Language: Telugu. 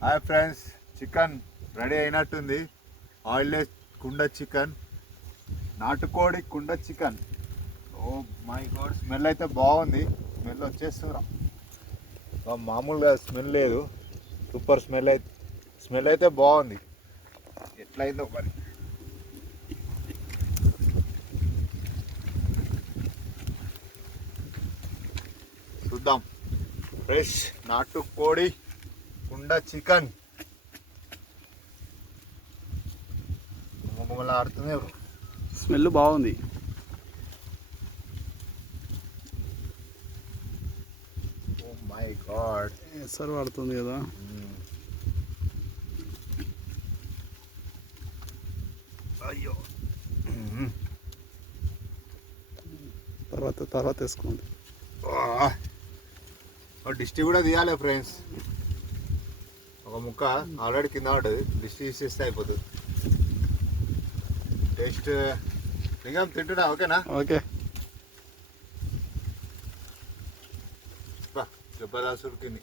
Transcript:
హాయ్ ఫ్రెండ్స్, చికెన్ రెడీ అయినట్టుంది. ఆయిల్లెస్ కుండ చికెన్, నాటుకోడి కుండ chicken. Oh my god, smell అయితే బాగుంది. స్మెల్ వచ్చేస్తుందిరా, మామూలుగా స్మెల్ లేదు, సూపర్ స్మెల్ అయితే బాగుంది. ఎట్లయిందో మరి. చూద్దాం. ఫ్రెష్ నాటుకోడి కుండ చికెన్ ఆడుతుంది. స్మెల్ బాగుంది. ఓ మై గాడ్, ఎసరు పడుతుంది కదా. అయ్యో, తర్వాత వేసుకోండి. డిస్టి కూడా తీయాలి ఫ్రెండ్స్. ఒక ముక్క ఆల్రెడీ కింద పడ్డది, డిస్టి తీసేస్తే అయిపోతుంది. టేస్ట్ ఇంకా తింటున్నా. ఓకేనా? ఓకే. జబర్దస్త్ ఉడికింది.